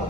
Bu,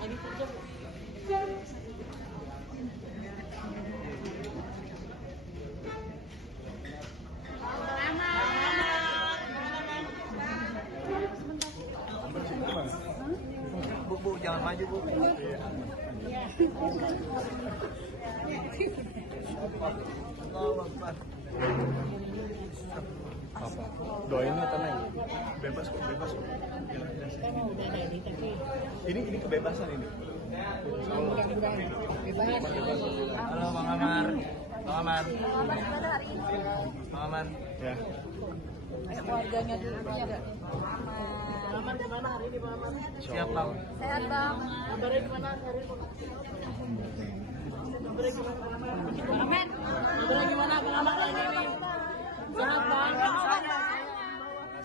lagi kerja. Bu, jangan maju, Bu. Apa? Doainnya tenang. Bebas kok. Ini kebebasan ini. Halo Bang Amar. Ya. Ada keluarganya dulu, keluarga. Aman gimana hari ini, Bang Aman? Siap, Bang. Sehat, Bang. Kabarnya gimana hari ini? Kabarnya gimana, Bang Aman? Amin. Kabarnya gimana, Bang Aman hari ini? Sehat, Bang.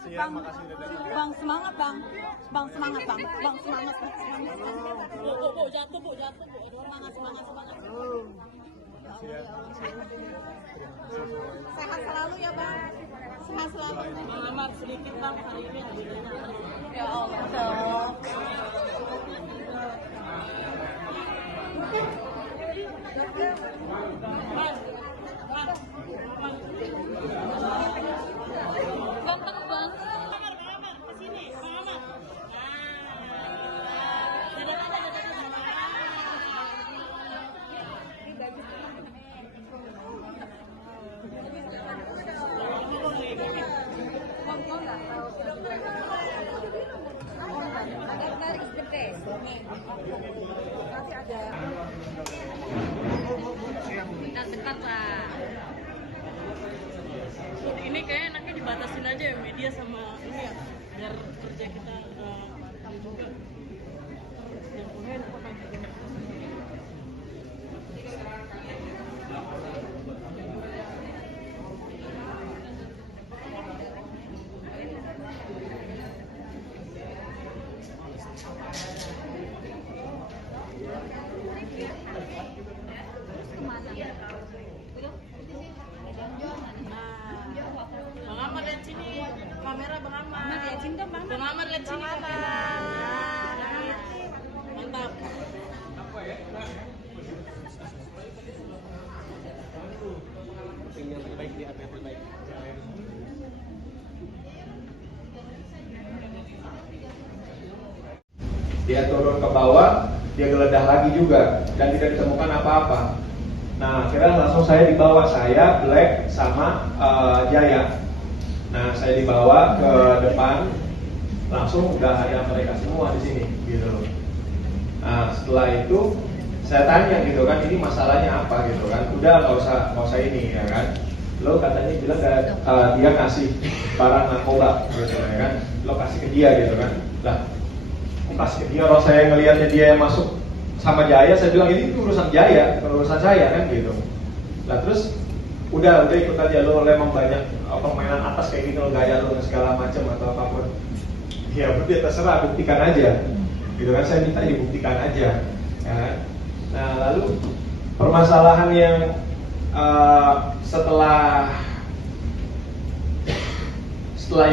Makasih ya, makasih udah datang. Bang, semangat, Bang. Bang, semangat, Bang. Bang, semangat. Bu, jatuh, Bu. Semangat. Makasih ya, makasih. Sehat selalu ya, Bang. Sehat selalu. Bang Aman sedikit, Bang, hari ini. Ya Allah, dong. Ganteng banget. Dekat lah. Ini kayak enaknya dibatasin aja ya media sama ini ya, biar kerja kita juga. Yang punya apa kan? Bang Amar lihat sini, kamera Bang Amar. Lihat sini dong, Bang. Bang Amar lihat sini kamera. Mantap. Yang terbaik di apa yang terbaik. Dia turun ke bawah, dia geledah lagi juga dan tidak ditemukan apa-apa. Nah, akhirnya langsung saya dibawa, saya, Black, sama Jaya. Nah, saya dibawa ke depan, langsung udah ada mereka semua di sini, gitu. Nah, setelah itu saya tanya gitu kan, ini masalahnya apa gitu kan? Udah nggak usah ini ya kan? Lo katanya bilang dia ngasih barang narkoba, gitu ya kan? Lo kasih ke dia gitu kan? Lah, kasih ke dia, kalau saya ngelihatnya dia yang masuk sama Jaya, saya bilang ini urusan Jaya, bukan urusan saya kan gitu. Lah terus udah ikut aja, lo memang banyak permainan atas kayak gitu, lo gaya lo segala macam atau apapun. Ya berarti terserah, buktikan aja. Gitu kan, saya minta dibuktikan aja. Ya. Nah lalu permasalahan yang setelah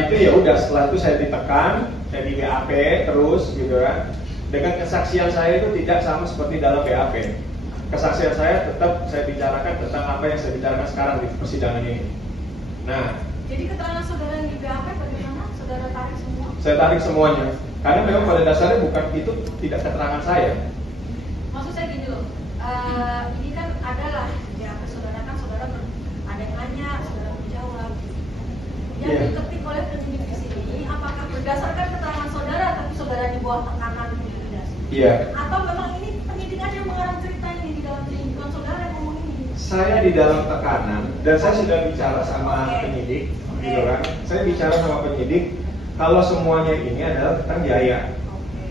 itu ya udah, setelah itu saya ditekan, saya di BAP terus gitu kan. Dengan kesaksian saya itu tidak sama seperti dalam BAP. Kesaksian saya tetap saya bicarakan tentang apa yang saya bicarakan sekarang di persidangan ini. Nah, Jadi keterangan saudara yang di BAP bagaimana? Saudara tarik semua? saya tarik semuanya. Karena memang pada dasarnya bukan itu, tidak keterangan saya. Maksud saya gini loh, ini kan adalah BAP saudara kan saudara ada bawah tekanan intimidasi? Iya. Atau memang ini penyidik aja yang mengarang cerita ini di dalam ini, bukan saudara yang ngomong ini? Saya di dalam tekanan dan saya sudah bicara sama penyidik, gitu kan. Saya bicara sama penyidik kalau semuanya ini adalah tentang Jaya.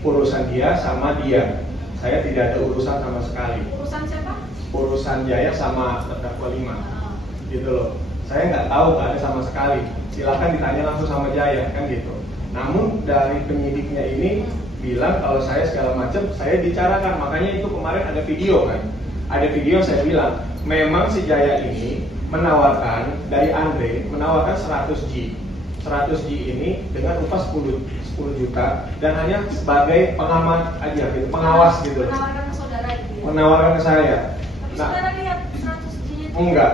Urusan dia sama dia. Saya tidak ada urusan sama sekali. Urusan siapa? Urusan Jaya sama terdakwa 5. Gitu loh. Saya nggak tahu, nggak ada sama sekali. Silakan ditanya langsung sama Jaya, kan gitu. Namun dari penyidiknya ini bilang kalau saya segala macam saya bicarakan. Makanya itu kemarin ada video kan. Ada video saya bilang memang si Jaya ini menawarkan dari Andre menawarkan 100G. 100G ini dengan upah 10 juta dan hanya sebagai pengamat aja gitu, pengawas gitu. Menawarkan ke saudara gitu ya? Menawarkan ke saya. Tapi saudara lihat 100G itu? Enggak.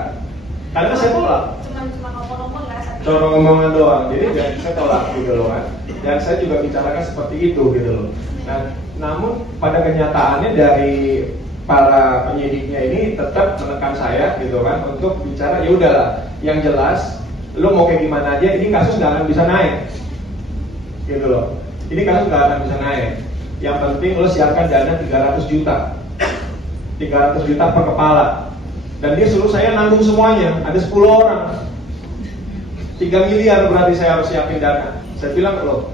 Karena saya tolak. Cuma ngomong-ngomong lah saat Cuma ngomongan doang. Jadi saya tolak gitu loh kan. Dan saya juga bicarakan seperti itu gitu loh. Nah, namun pada kenyataannya dari para penyidiknya ini tetap menekan saya gitu kan untuk bicara ya udahlah, yang jelas lo mau kayak gimana aja, ini kasus nggak akan bisa naik, gitu loh. Ini kasus nggak akan bisa naik. Yang penting lo siapkan dana 300 juta, 300 juta per kepala. Dan dia suruh saya nanggung semuanya. Ada 10 orang, 3 miliar berarti saya harus siapin dana. Saya bilang loh,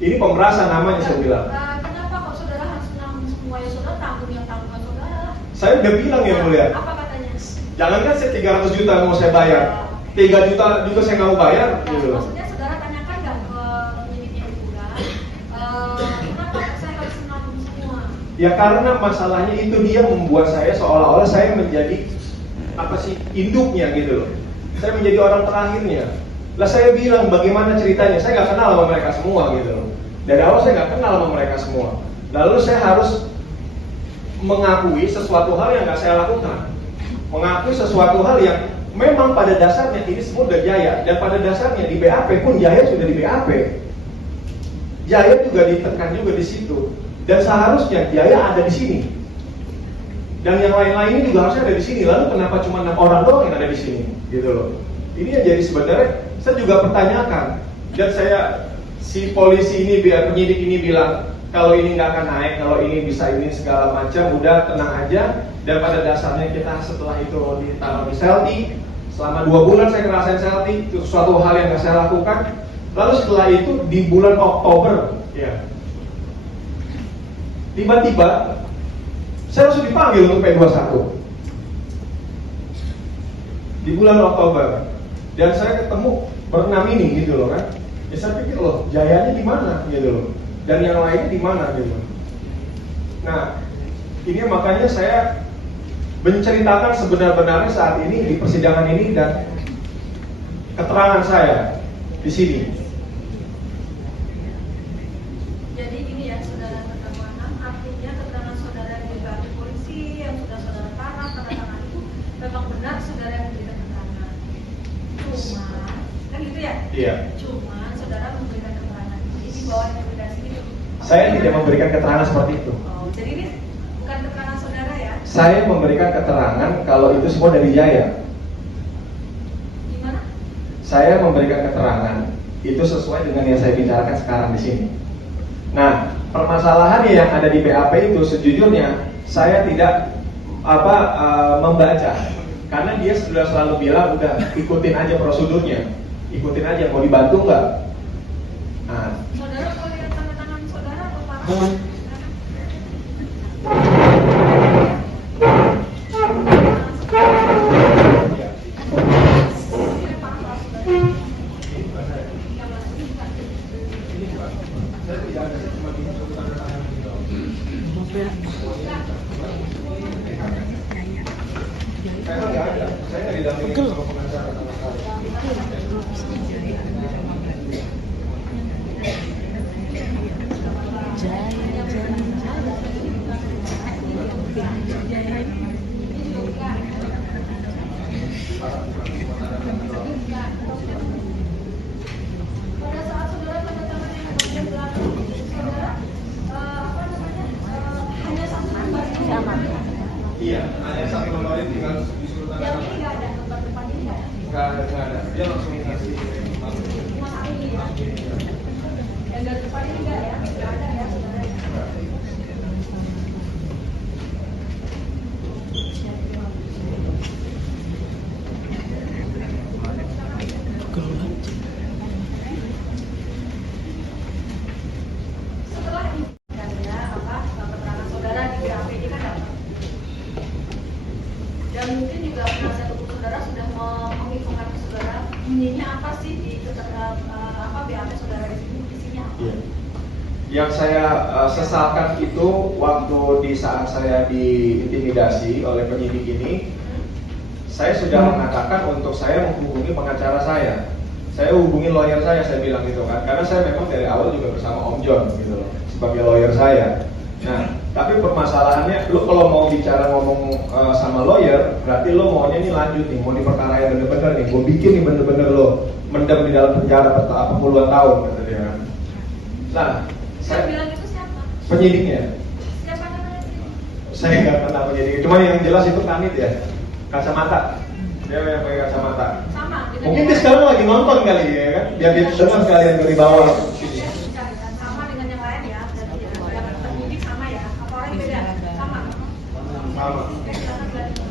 ini pemerasan namanya saya bilang. Kenapa kok saudara harus menanggung semuanya? Saudara tanggung yang tanggungan saudara lah. Saya udah bilang ya mulia. Apa katanya? Jangankan saya 300 juta mau saya bayar, 3 juta juga saya nggak mau bayar, gitu loh. Maksudnya saudara tanyakan nggak ke penyidiknya itu kan? Kenapa saya harus menanggung semua? Ya karena masalahnya itu dia membuat saya seolah-olah saya menjadi apa sih induknya gitu loh. Saya menjadi orang terakhirnya. Lah saya bilang bagaimana ceritanya? Saya nggak kenal sama mereka semua gitu loh. Dari awal saya nggak kenal sama mereka semua. Lalu saya harus mengakui sesuatu hal yang nggak saya lakukan. Mengakui sesuatu hal yang memang pada dasarnya ini semua udah Jaya. Dan pada dasarnya di BAP pun Jaya sudah di BAP. Jaya juga ditekan juga di situ. Dan seharusnya Jaya ada di sini. Dan yang lain-lainnya juga harusnya ada di sini. Lalu kenapa cuma 6 orang doang yang ada di sini? Gitu loh. Ini yang jadi sebenarnya saya juga pertanyakan. Dan si polisi ini, penyidik ini bilang kalau ini nggak akan naik, kalau ini bisa ini segala macam, udah tenang aja. Dan pada dasarnya kita setelah itu ditaruh di Selti, selama 2 bulan saya ngerasain Selti, itu suatu hal yang nggak saya lakukan. Lalu setelah itu di bulan Oktober, ya, tiba-tiba saya langsung dipanggil untuk P21 di bulan Oktober, dan saya ketemu berenam ini gitu loh kan. Ya saya pikir loh, Jayanya di mana gitu loh, dan yang lainnya di mana gitu. Nah, ini makanya saya menceritakan sebenar-benarnya saat ini di persidangan ini dan keterangan saya di sini. Jadi ini ya saudara terdakwa 6, artinya keterangan saudara yang dibagi polisi yang sudah saudara tanda tangan itu memang benar saudara yang memberikan keterangan. Cuma kan gitu ya? Iya. Cuma saudara memberikan keterangan ini di bawah intimidasi itu. Saya tidak memberikan keterangan seperti itu. Oh, jadi ini bukan keterangan saudara ya? Saya memberikan keterangan kalau itu semua dari Jaya. Gimana? Saya memberikan keterangan itu sesuai dengan yang saya bicarakan sekarang di sini. Nah, permasalahannya yang ada di BAP itu sejujurnya saya tidak membaca, karena dia sudah selalu bilang udah ikutin aja prosedurnya, ikutin aja, mau dibantu nggak? Nah, Saudara mau lihat tanda tangan saudara atau Pak? Pada saat saudara tanda tangan yang bagian belakang, saudara hanya satu lembar ini. iya, hanya satu lembar ini tinggal disuruh tanda Yang tangan. ini nggak ada, lembar depan ini nggak ada. Nggak ada. Dia langsung ngasih. Cuma satu ini ya. Yang dari depan ini nggak ya? Nggak ada ya saudara. Dan mungkin juga penasihat hukum saudara sudah menginfokan ke saudara ininya apa sih di BAP saudara di sini, isinya apa? Iya. Yang saya sesalkan itu waktu di saat saya diintimidasi oleh penyidik ini, saya sudah mengatakan untuk saya menghubungi pengacara saya. Saya hubungi lawyer saya bilang gitu kan, karena saya memang dari awal juga bersama Om John gitu loh, sebagai lawyer saya. Nah, tapi permasalahannya, lu kalau mau bicara ngomong sama lawyer, berarti lo maunya nih lanjut nih, mau diperkarain bener-bener nih, gue bikin nih bener-bener lo mendem di dalam penjara puluhan tahun, kata dia kan. Nah, Saya bilang itu siapa? penyidiknya, Siapa namanya? saya nggak pernah penyidik, cuma yang jelas itu Kanit ya, kacamata, dia yang pakai kacamata. Sama. Dengan Mungkin yang dia lain. sekarang lagi nonton kali ya kan, biar dia dengar sekalian dari bawah sini. Sama dengan yang lain ya, dan yang penyidik sama ya, apa orang yang beda? Sama. Sama. Oke, silakan lanjut.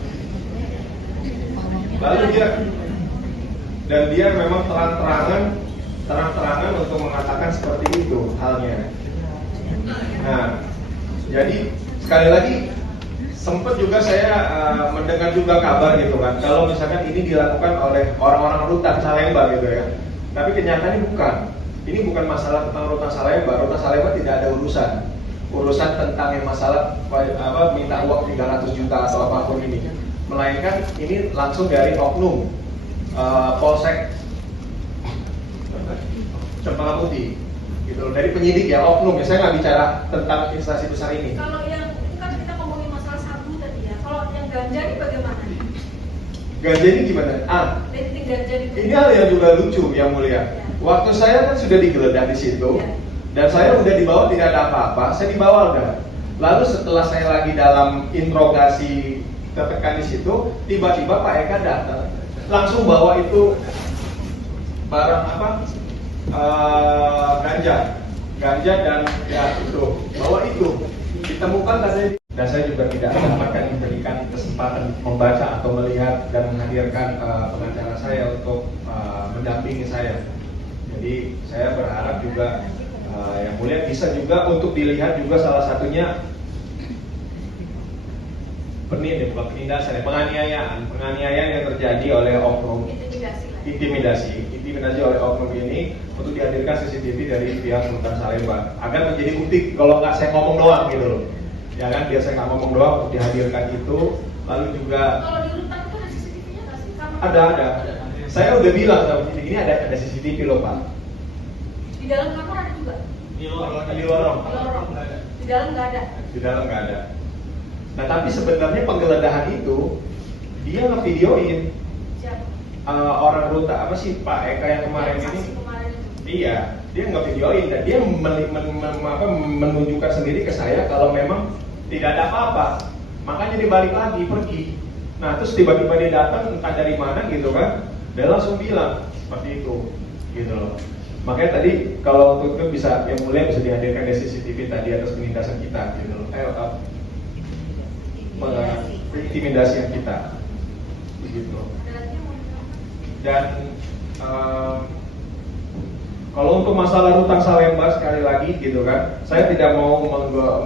Lalu dia memang terang-terangan untuk mengatakan seperti itu halnya. Nah, jadi sekali lagi sempat juga saya mendengar juga kabar gitu kan, kalau misalkan ini dilakukan oleh orang-orang Rutan Salemba gitu ya. Tapi kenyataannya bukan. Ini bukan masalah tentang Rutan Salemba. Rutan Salemba tidak ada urusan tentang yang masalah minta uang 300 juta atau apapun ini. Melainkan ini langsung dari oknum Polsek Cempaka Putih gitu loh, dari penyidik ya, oknum ya. Saya nggak bicara tentang instansi besar ini. Kalau yang itu kan kita ngomongin masalah sabu tadi ya. Kalau yang ganja ini bagaimana? Ganja ini gimana? Titik ganja itu. Ini hal yang juga lucu yang mulia. Waktu saya kan sudah digeledah di situ, dan saya udah dibawa tidak ada apa-apa, saya dibawa udah. Lalu setelah saya lagi dalam interogasi tertekan di situ, tiba-tiba Pak Eka datang, langsung bawa itu barang apa? Ganja dan ya itu, bawa itu ditemukan katanya. Dan saya juga tidak mendapatkan diberikan kesempatan membaca atau melihat dan menghadirkan pengacara saya untuk mendampingi saya. Jadi saya berharap juga yang mulia bisa juga untuk dilihat juga salah satunya penindasan, penganiayaan yang terjadi oleh oknum, intimidasi oleh oknum ini, untuk dihadirkan CCTV dari pihak Rutan Salemba agar menjadi bukti. Kalau nggak saya ngomong doang gitu loh, ya kan, biar saya nggak ngomong doang, untuk dihadirkan itu. Lalu juga Kalau di Rutan itu ada CCTV-nya nggak sih? Sama. ada. Saya udah bilang sama penyidik ini ada CCTV loh Pak. Di dalam kamar ada juga. Di lorong. Di lorong. Di dalam nggak ada. Di dalam nggak ada. Nah tapi sebenarnya penggeledahan itu dia ngevideoin orang Rutan, apa sih Pak Eka yang kemarin ini? Kemarin itu. Iya, dia ngevideoin dan dia menunjukkan sendiri ke saya kalau memang tidak ada apa-apa. Makanya dia balik lagi pergi. Nah terus tiba-tiba dia datang entah dari mana gitu kan, dia langsung bilang seperti itu, gitu loh. Makanya tadi kalau untuk itu bisa yang mulia bisa dihadirkan di CCTV tadi atas penindasan kita, gitu loh. Intimidasi yang kita, begitu. Dan kalau untuk masalah Rutan Salemba sekali lagi gitu kan, saya tidak mau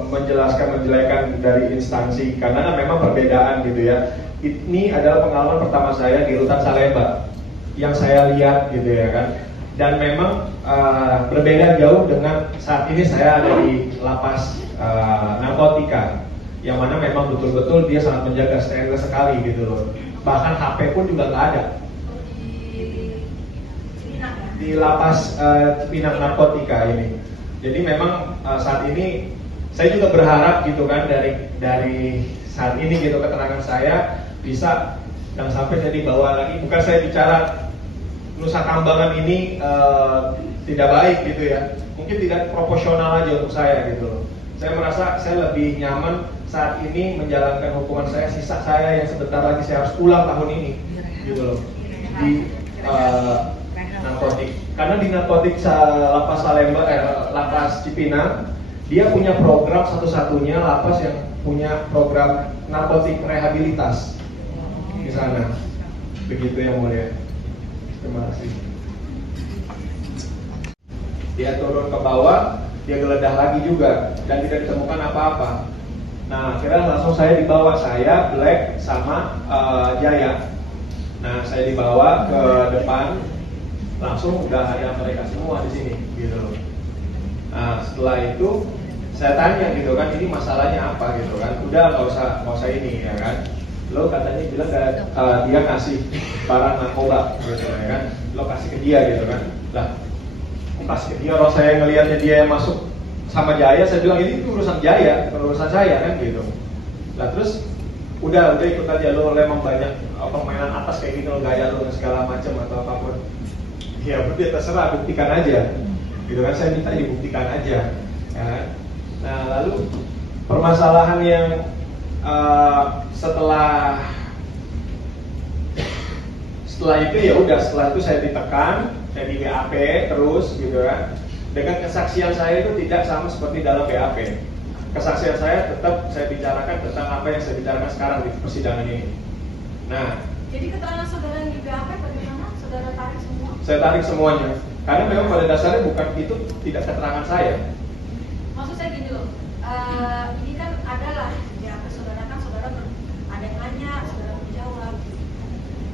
menjelaskan dari instansi karena memang perbedaan gitu ya. Ini adalah pengalaman pertama saya di Rutan Salemba yang saya lihat gitu ya kan. Dan memang berbeda jauh dengan saat ini saya ada di lapas narkotika, yang mana memang betul-betul dia sangat menjaga steril sekali gitu loh. Bahkan HP pun juga nggak ada. Di lapas Cipinang narkotika ini. Jadi memang saat ini saya juga berharap gitu kan dari saat ini gitu keterangan saya bisa jangan sampai saya dibawa lagi. Bukan saya bicara Nusa Kambangan ini tidak baik gitu ya. Mungkin tidak proporsional aja untuk saya gitu loh. Saya merasa saya lebih nyaman saat ini menjalankan hukuman saya, sisa saya yang sebentar lagi saya harus pulang tahun ini gitu loh. Di narkotik. Karena di narkotik lapas Salemba, lapas Cipinang, dia punya program satu-satunya lapas yang punya program narkotik rehabilitas di sana. Begitu yang mulia. Terima kasih. Dia turun ke bawah, dia geledah lagi juga dan tidak ditemukan apa-apa. Nah, akhirnya langsung saya dibawa, saya, Black, sama Jaya. Nah, saya dibawa ke depan, langsung udah ada mereka semua di sini, gitu loh. Nah, setelah itu saya tanya gitu kan, ini masalahnya apa gitu kan? Udah nggak usah ini ya kan? Lo katanya bilang dia kasih barang narkoba, gitu ya kan? Lo kasih ke dia gitu kan? Lah, kasih ke dia, kalau saya ngelihatnya dia yang masuk sama Jaya, saya bilang ini urusan Jaya, bukan urusan saya kan gitu. Nah terus udah ikut aja, lo memang banyak permainan atas kayak gitu, gaya lo segala macam atau apapun. Ya berarti terserah, buktikan aja. Gitu kan, saya minta dibuktikan aja. Ya. Nah lalu permasalahan yang setelah itu ya udah, setelah itu saya ditekan, saya di BAP terus gitu kan. Dengan kesaksian saya itu tidak sama seperti dalam BAP. Kesaksian saya tetap saya bicarakan tentang apa yang saya bicarakan sekarang di persidangan ini. Nah, jadi keterangan saudara yang di BAP bagaimana? Saudara tarik semua? Saya tarik semuanya. Karena memang pada dasarnya bukan itu, tidak keterangan saya. Maksud saya gini loh, ini kan adalah BAP saudara kan saudara ada yang nanya, saudara menjawab.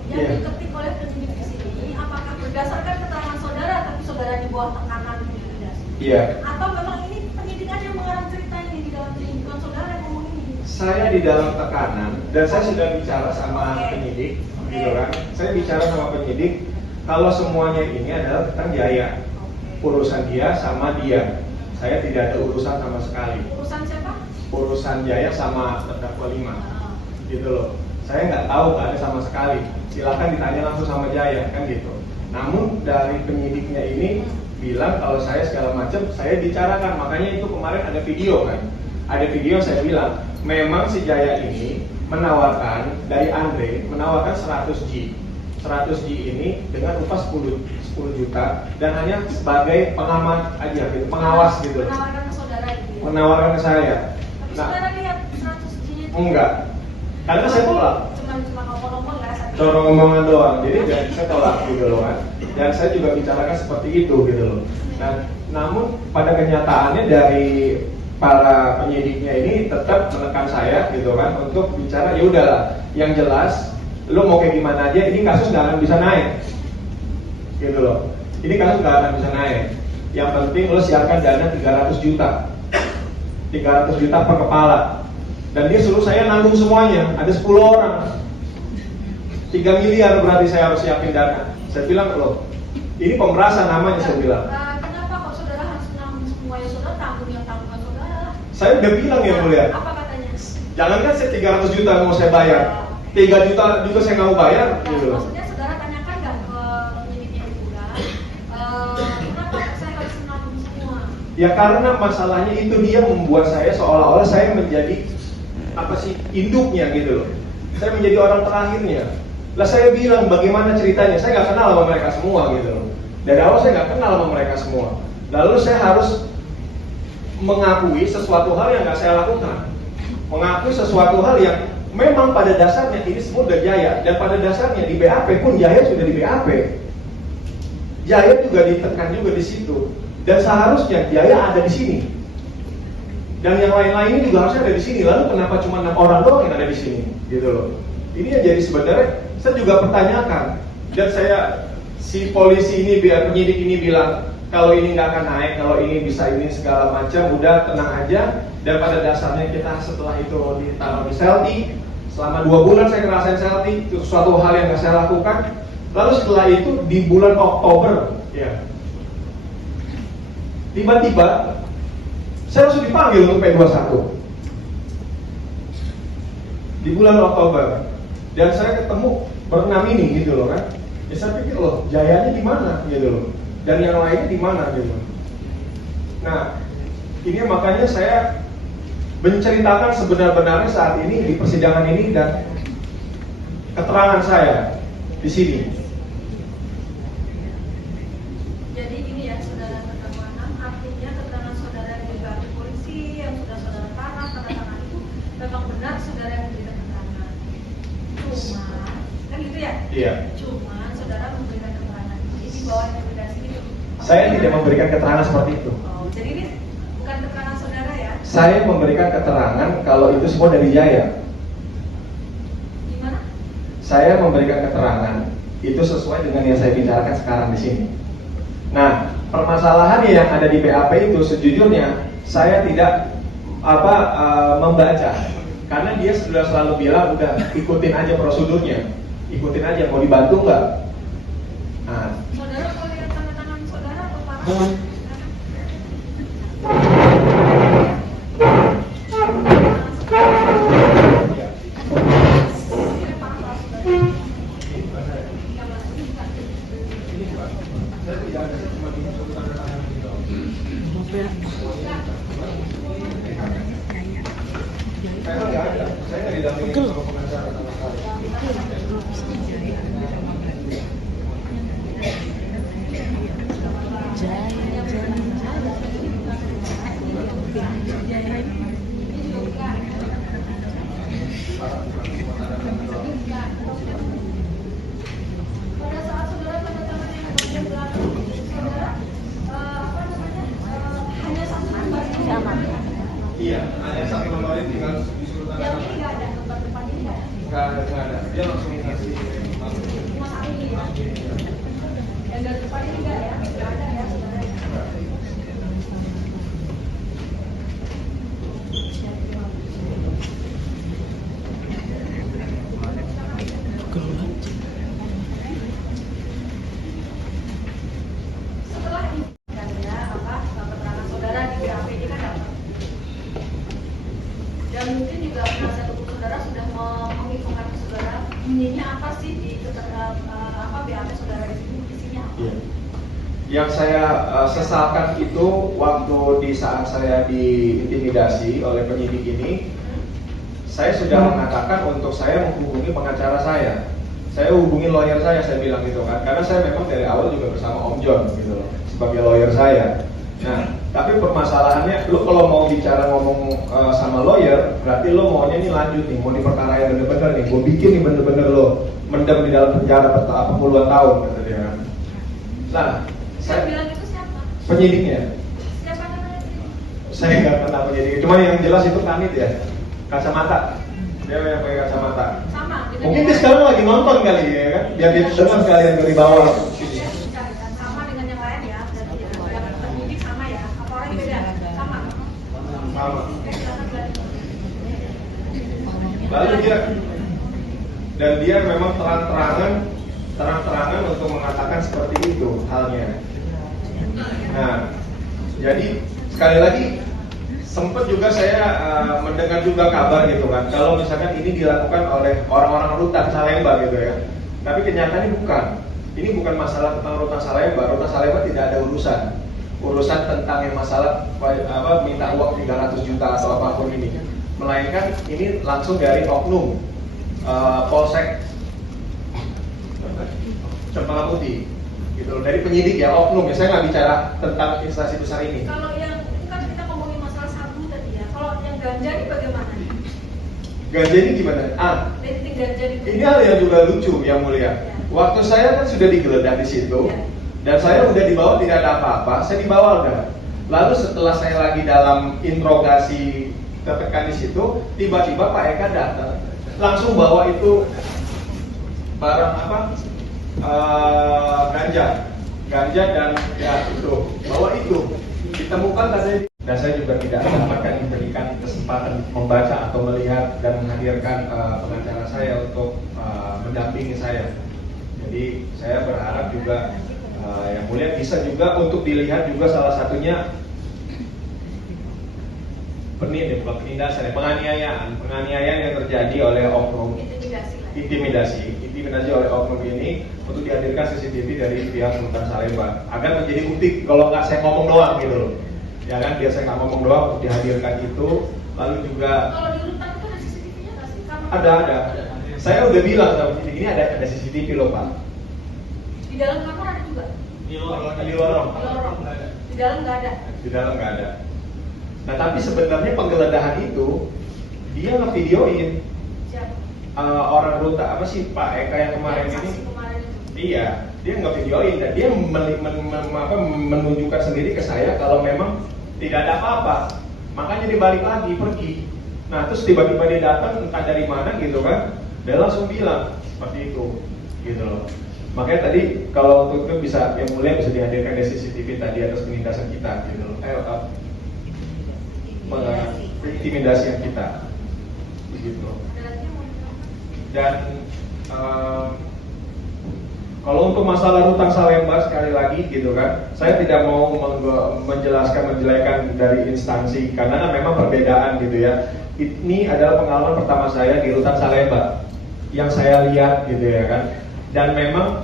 Yang diketik oleh penyidik di sini, apakah berdasarkan keterangan saudara tapi saudara di bawah tekanan intimidasi? Iya. Atau memang ini penyidik aja yang mengarang cerita ini di dalam penyidikan saudara yang ngomong ini? Saya di dalam tekanan dan saya sudah bicara sama penyidik, gitu kan. Saya bicara sama penyidik kalau semuanya ini adalah tentang Jaya. Urusan dia sama dia. Saya tidak ada urusan sama sekali. Urusan siapa? Urusan Jaya sama terdakwa 5. Gitu loh. Saya nggak tahu, nggak ada sama sekali. Silakan ditanya langsung sama Jaya, kan gitu. Namun dari penyidiknya ini bilang kalau saya segala macam, saya bicarakan. Makanya itu kemarin ada video kan. Ada video saya bilang, memang si Jaya ini menawarkan dari Andre, menawarkan 100G. 100G ini dengan upah 10 juta dan hanya sebagai pengamat aja gitu, pengawas gitu. Menawarkan ke saudara gitu ya? Menawarkan ke saya. Tapi saudara lihat 100G-nya itu? Enggak. Karena saya tolak. Cuma ngomong-ngomong lah. Cuma ngomongan doang. Jadi saya tolak gitu loh kan. Dan saya juga bicarakan seperti itu gitu loh. Nah, namun pada kenyataannya dari para penyidiknya ini tetap menekan saya gitu kan untuk bicara, ya udahlah, yang jelas lo mau kayak gimana aja, ini kasus nggak akan bisa naik gitu loh. Ini kasus nggak akan bisa naik. Yang penting lo siapkan dana 300 juta 300 juta per kepala. Dan dia suruh saya nanggung semuanya. Ada 10 orang, 3 miliar berarti saya harus siapin dana. Saya bilang loh, ini pemerasan namanya, saya bilang. Kenapa kok saudara harus menanggung semuanya? Saudara tanggung yang tanggungan saudara lah. Saya udah bilang ya mulia. Apa katanya? Jangankan saya 300 juta mau saya bayar, 3 juta juga saya nggak mau bayar gitu loh. Maksudnya saudara tanyakan nggak ke penyidiknya itu kan? Kenapa saya harus menanggung semua? Ya karena masalahnya itu dia membuat saya seolah-olah saya menjadi apa sih, induknya gitu loh. Saya menjadi orang terakhirnya. Lah saya bilang bagaimana ceritanya, saya nggak kenal sama mereka semua gitu loh. Dari awal saya nggak kenal sama mereka semua. Lalu saya harus mengakui sesuatu hal yang nggak saya lakukan, mengakui sesuatu hal yang memang pada dasarnya ini semua udah Jaya. Dan pada dasarnya di BAP pun Jaya sudah di BAP. Jaya juga ditekan juga di situ. Dan seharusnya Jaya ada di sini. Dan yang lain-lainnya juga harusnya ada di sini. Lalu kenapa cuma 6 orang doang yang ada di sini? Gitu loh. Ini yang jadi sebenarnya saya juga pertanyakan. Dan si polisi ini, biar penyidik ini bilang kalau ini nggak akan naik, kalau ini bisa ini segala macam, udah tenang aja. Dan pada dasarnya kita setelah itu ditaruh di Selti, selama 2 bulan saya ngerasain Selti, itu suatu hal yang nggak saya lakukan. Lalu setelah itu di bulan Oktober, ya, tiba-tiba saya langsung dipanggil untuk P21 di bulan Oktober. Dan saya ketemu berenam ini gitu loh kan. Ya saya pikir loh, Jayanya di mana gitu loh. Dan yang lainnya di mana gitu. Nah, ini makanya saya menceritakan sebenar-benarnya saat ini di persidangan ini dan keterangan saya di sini. Jadi ini ya saudara terdakwa 6, artinya keterangan saudara yang dibantu polisi yang sudah saudara tanda tangan itu memang benar saudara yang memberikan keterangan. Cuma kan gitu ya? Iya. Cuma saudara memberikan keterangan ini di bawah intimidasi itu. Saya tidak memberikan keterangan seperti itu. Oh, jadi ini bukan keterangan saudara ya? Saya memberikan keterangan kalau itu semua dari Jaya. Gimana? Saya memberikan keterangan itu sesuai dengan yang saya bicarakan sekarang di sini. Nah, permasalahan yang ada di BAP itu sejujurnya saya tidak membaca, karena dia sudah selalu bilang udah ikutin aja prosedurnya, ikutin aja, mau dibantu nggak? Nah, Saudara mau lihat tanda tangan saudara atau Pak? saya nggak ada, saya nggak didampingi sama pengacara sama sekali. Pada saat saudara tanda tangan yang bagian belakang, saudara hanya satu lembar ini. Iya, hanya satu lembar ini tinggal disuruh tanda Yang tangan. ini nggak ada, lembar depan ini nggak ada. Nggak ada. Dia langsung ngasih. Cuma satu ini ya. Yang dari depan ini nggak ya, nggak ada ya saudara. Setelah ini kan ya keterangan saudara di BAP ini kan dapat. Dan mungkin juga penasihat hukum saudara sudah menginfokan ke saudara ininya apa sih di BAP saudara itu isinya apa? Iya. Yang saya sesalkan itu waktu di saat saya diintimidasi oleh penyidik ini, saya sudah mengatakan untuk saya menghubungi pengacara saya. Saya hubungi lawyer saya bilang gitu kan, karena saya memang dari awal juga bersama Om John gitu loh, sebagai lawyer saya. Nah, tapi permasalahannya, lu kalau mau bicara ngomong sama lawyer, berarti lo maunya nih lanjut nih, mau diperkarain bener-bener nih, gue bikin nih bener-bener lo mendem di dalam penjara puluhan tahun, kata dia kan. Nah, Saya bilang itu siapa? penyidiknya, Siapa namanya itu? saya nggak kenal penyidik, cuma yang jelas itu Kanit ya, kacamata, dia yang pakai kacamata. Sama. Mungkin dia sekarang lagi nonton kali ya kan, biar dia dengar sekalian dari bawah sini. Sama dengan yang lain ya, berarti ya. Yang penyidik sama ya, apa orang yang beda? Sama. Sama. Oke, silakan berarti. Lalu dia memang terang-terangan untuk mengatakan seperti itu halnya. Nah, jadi sekali lagi sempat juga saya mendengar juga kabar gitu kan, kalau misalkan ini dilakukan oleh orang-orang Rutan Salemba gitu ya. Tapi kenyataannya bukan. Ini bukan masalah tentang Rutan Salemba. Rutan Salemba tidak ada urusan tentang yang masalah minta uang 300 juta atau apapun ini. Melainkan ini langsung dari oknum Polsek Cempaka Putih gitu loh, dari penyidik ya, oknum ya. Saya nggak bicara tentang instansi besar ini. Kalau yang itu kan kita ngomongin masalah sabu tadi ya. Kalau yang ganja ini bagaimana? Ganja ini gimana? Titik ganja itu. Ini hal yang juga lucu yang mulia. Waktu saya kan sudah digeledah di situ, dan saya udah dibawa tidak ada apa-apa, saya dibawa udah. Lalu setelah saya lagi dalam interogasi tertekan di situ, tiba-tiba Pak Eka datang, langsung bawa itu barang apa? Ganja dan ya itu, bawa itu ditemukan tadi. Dan saya juga tidak mendapatkan diberikan kesempatan membaca atau melihat dan menghadirkan pengacara saya untuk mendampingi saya. Jadi saya berharap juga yang mulia bisa juga untuk dilihat juga salah satunya penindasan, penganiayaan yang terjadi oleh oknum, intimidasi oleh oknum ini, untuk dihadirkan CCTV dari pihak Rutan Salemba agar menjadi bukti. Kalau nggak saya ngomong doang gitu loh, ya kan, biar saya nggak ngomong doang, untuk dihadirkan itu. Lalu juga Kalau di Rutan itu ada CCTV-nya nggak sih? ada. Saya udah bilang sama penyidik ini ada CCTV loh Pak. Di dalam kamar ada juga. Di lorong. Di lorong. Di dalam nggak ada. Di dalam nggak ada. Nah tapi sebenarnya penggeledahan itu dia ngevideoin Siapa? orang Rutan, apa sih Pak Eka yang kemarin ini? Saksi kemarin itu. Iya, dia ngevideoin dan dia menunjukkan sendiri ke saya kalau memang tidak ada apa-apa. makanya dia balik lagi pergi. Nah terus tiba-tiba dia datang entah dari mana gitu kan, dia langsung bilang seperti itu gitu loh. Makanya tadi kalau untuk itu bisa yang mulia bisa dihadirkan dari CCTV tadi atas penindasan kita gitu loh. Intimidasi yang kita gitu loh. Dan kalau untuk masalah Rutan Salemba sekali lagi gitu kan, saya tidak mau menjelaskan dari instansi karena kan memang perbedaan gitu ya. Ini adalah pengalaman pertama saya di Rutan Salemba yang saya lihat gitu ya kan. Dan memang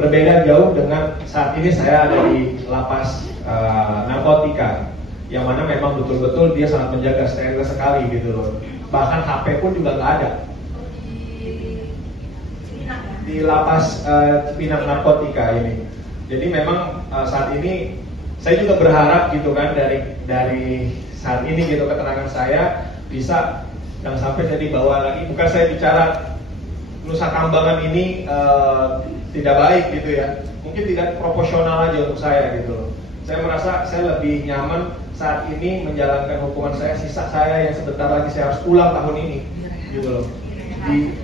berbeda jauh dengan saat ini saya ada di lapas narkotika, yang mana memang betul-betul dia sangat menjaga steril sekali gitu loh. Bahkan HP pun juga nggak ada. Di lapas Cipinang narkotika ini. Jadi memang saat ini saya juga berharap gitu kan dari saat ini gitu keterangan saya bisa jangan sampai saya dibawa lagi. Bukan saya bicara Nusa Kambangan ini tidak baik gitu ya. Mungkin tidak proporsional aja untuk saya gitu loh. Saya merasa saya lebih nyaman saat ini menjalankan hukuman saya, sisa saya yang sebentar lagi saya harus pulang tahun ini gitu loh. Di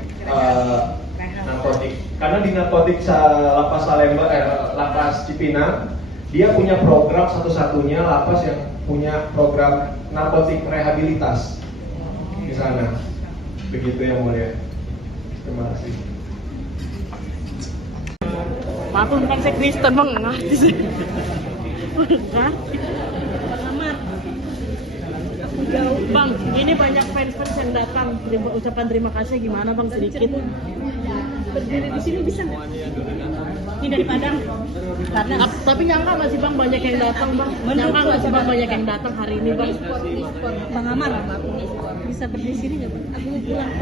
narkotik. Karena di narkotik lapas Salemba, lapas Cipinang, dia punya program satu-satunya lapas yang punya program narkotik rehabilitas di sana. Begitu yang mulia. Terima kasih. Aku bukan saya Kristen bang, ngerti sih. Pengamat. Bang, ini banyak fans-fans yang datang. Ucapan terima kasih gimana bang sedikit? Berdiri di sini bisa nggak? Ini dari Padang. Karena tapi nyangka nggak sih bang banyak yang datang bang? Nyangka nggak sih bang banyak yang datang hari ini bang? Bang Amar, bisa berdiri di sini nggak bang? Aku mau pulang.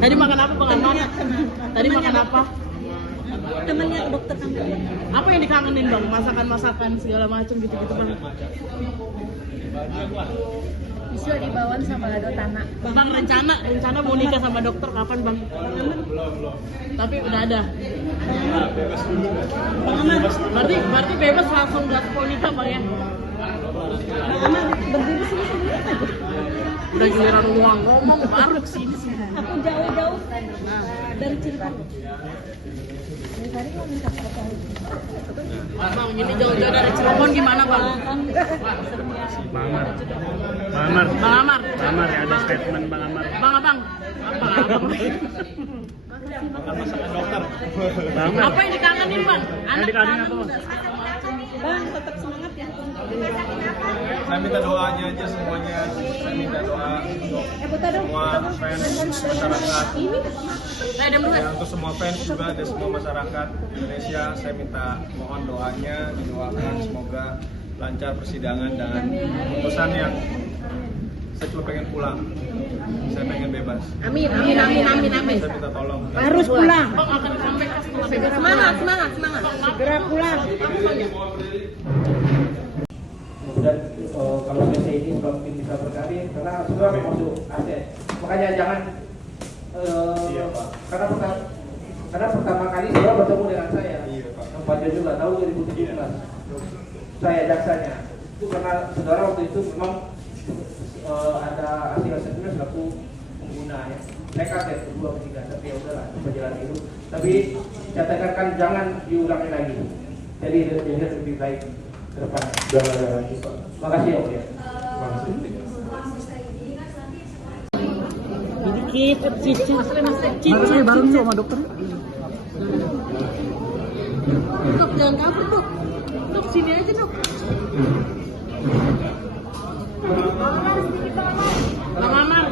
Tadi makan apa bang Amar? Tadi makan apa? Temannya dokter kanker. Apa yang dikangenin bang? Masakan-masakan segala macam gitu-gitu bang? Bisa dibawain sama Lado Tanah. Bang rencana mau nikah sama dokter kapan bang? Belum. Tapi udah ada. Bang Amar, Berarti bebas langsung gas nikah bang ya? Bang Amar berdiri sini sendiri aja. Udah giliran uang ngomong baru kesini sih. Aku jauh-jauh dari cerita. Dari tadi mau minta foto. Bang, ini jauh-jauh dari Cirebon gimana bang? Bang Amar. Bang Amar. Ada statement Bang Amar. Bang abang. Abang. Makan masakan dokter. Apa yang dikangenin bang? Anak dikangenin kangen apa, udah. Bang, tetap semangat ya. Saya minta doanya aja semuanya. Saya minta doa untuk semua fans masyarakat. Diam dulu. Ya, untuk semua fans juga dan semua masyarakat Indonesia, saya minta mohon doanya, didoakan semoga lancar persidangan dan putusan yang saya cuma pengen pulang. Saya pengen bebas. Amin. Saya minta tolong. Harus pulang. Bang akan sampai setelah Semangat. Segera pulang. Dan kalau saya ini mungkin bisa berkarir karena sudah masuk Aceh. Makanya jangan karena pertama kali saudara bertemu dengan saya. Iya, Pak. Yang Panjang juga tahu 2017. Saya jaksanya. Itu karena saudara waktu itu memang ada hasil assessment selaku pengguna ya. Saya kaget kedua ketiga, tapi ya udahlah berjalan itu. Tapi catatan jangan diulangi lagi. Jadi lebih baik ke depan. Makasih ya. dikit cici bareng sama dokter. Dok, jangan kabur dok. Dok, sini aja dok. Bang Amar.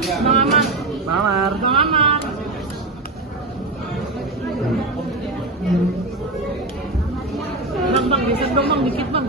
Bang, geser dong bang, dikit bang.